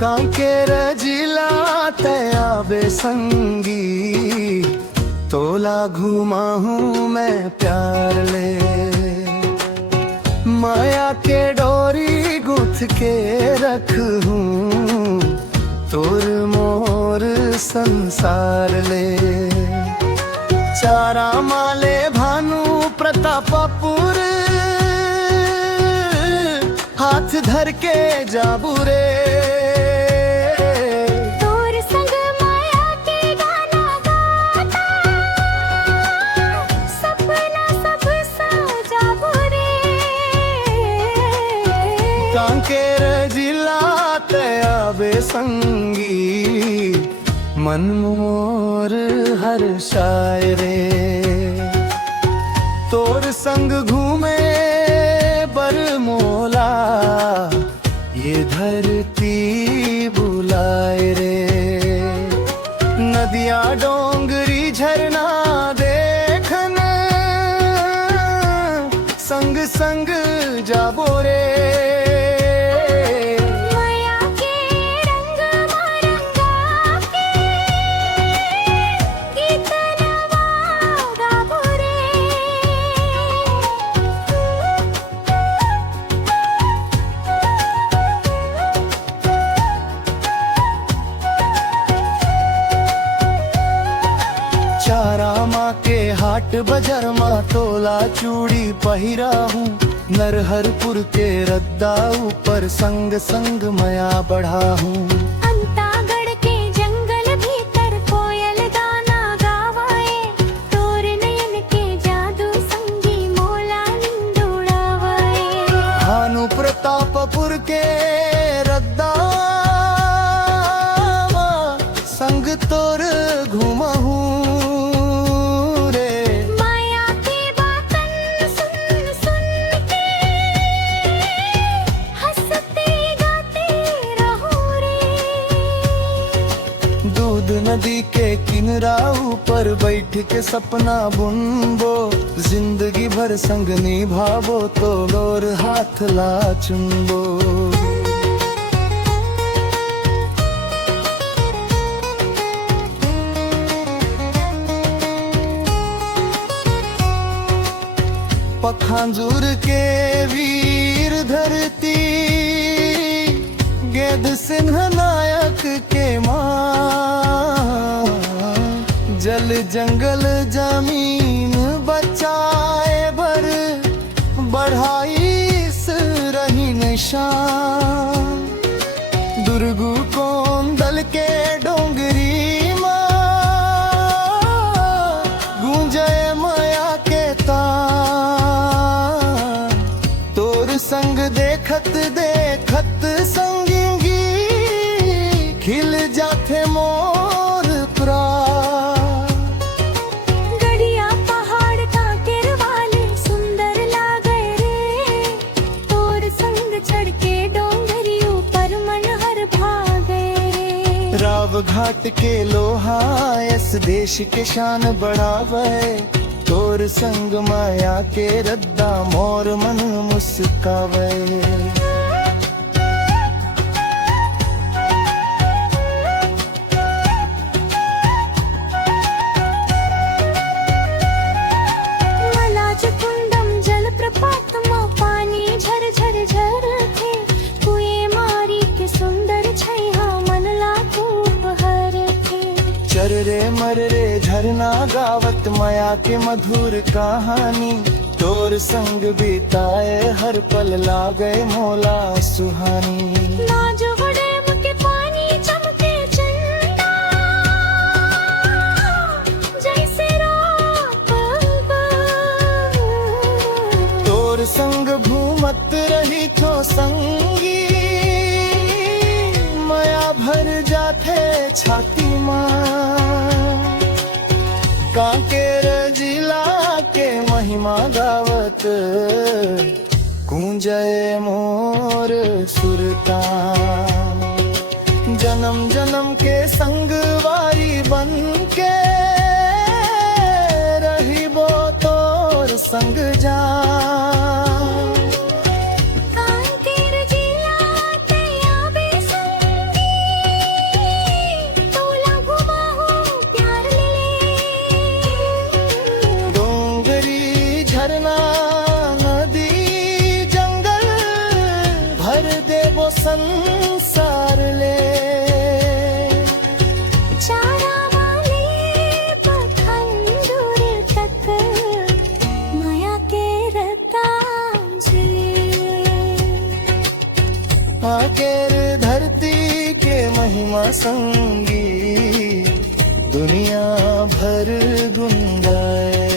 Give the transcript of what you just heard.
कांकेर जिला तया बेसंगी तोला घुमा हूँ मैं प्यार ले। माया के डोरी गुथ के रख हूँ तोर मोर संसार ले। चारा माले भानु प्रतापपुर हाथ धर के जाबू रे। तोर संग माया के गाना गाता सपना सब सजाबू रे। कांकेर जिला तया बेसंगी मन मोर हर शायरे। तोर संग घूमे बरमोला ये धरती बुलाए रे। नदिया डोंगरी झरना देखन संग संग जाबो रे। माया के रंग मरंगा के गीत नवा गाबो रे। चारा माँ के हाट बजार माँ तोला चूड़ी पहिरा हूँ। नरहरपुर के रद्दा ऊपर संग संग मया बढ़ा हूँ। अंतागढ़ के जंगल भीतर कोयल गाना गावाए। तोर नयन के जादू संगी मोला नींद उड़ावाए। भानु प्रतापपुर के रद्दा संग तोर घुमा हूँ रे। माया की बातन सुन सुन के हंसते गाते रहो रे। दूध नदी के किनारा ऊपर बैठ के सपना बुनबो। जिंदगी भर संग निभाबो तो लोर हाथ ला चुनबो। पखांजूर के वीर धरती गेद सिंह नायक के माँ। जल जंगल जमीन बचाए भर बढ़ाई रही निशान। दुर्गु कोंदल के डोंगरी माँ गूंजे माया के तान। तोर संग देखत देखत संगी खिल जाते मोर प्राण। गढ़िया पहाड़ कांकेर वाले सुंदर लागे रे। तोर संग चढ़ के डोंगरी ऊपर मन हर भागे रे। राव घाट के लोहा इस देश के शान बढ़ावे। तोर संग माया के रद्दा मोर मन मुस्कावे। मलाज कुंडम जलप्रपात माँ पानी झर झर झर थे। कुएं मारी के सुंदर छैया मन लाखो उपहर थे। चर रे मर रे झरना गावत माया के मधुर कहानी। तोर संग बिताए हर पल लागे मोला सुहानी। नाजो डैम के पानी चमके चंदा जैसे रात बन। तोर संग घूमत रही थो संगी माया भर जाते छाती माँ। कांकेर जिला के महिमा गावत गूंजे मोर सुरता। जन्म जन्म के संग वारी बन के रही बो तोर संग जा। कांकेर जिला तया बेसंगी संगी दुनिया भर गुन गाए।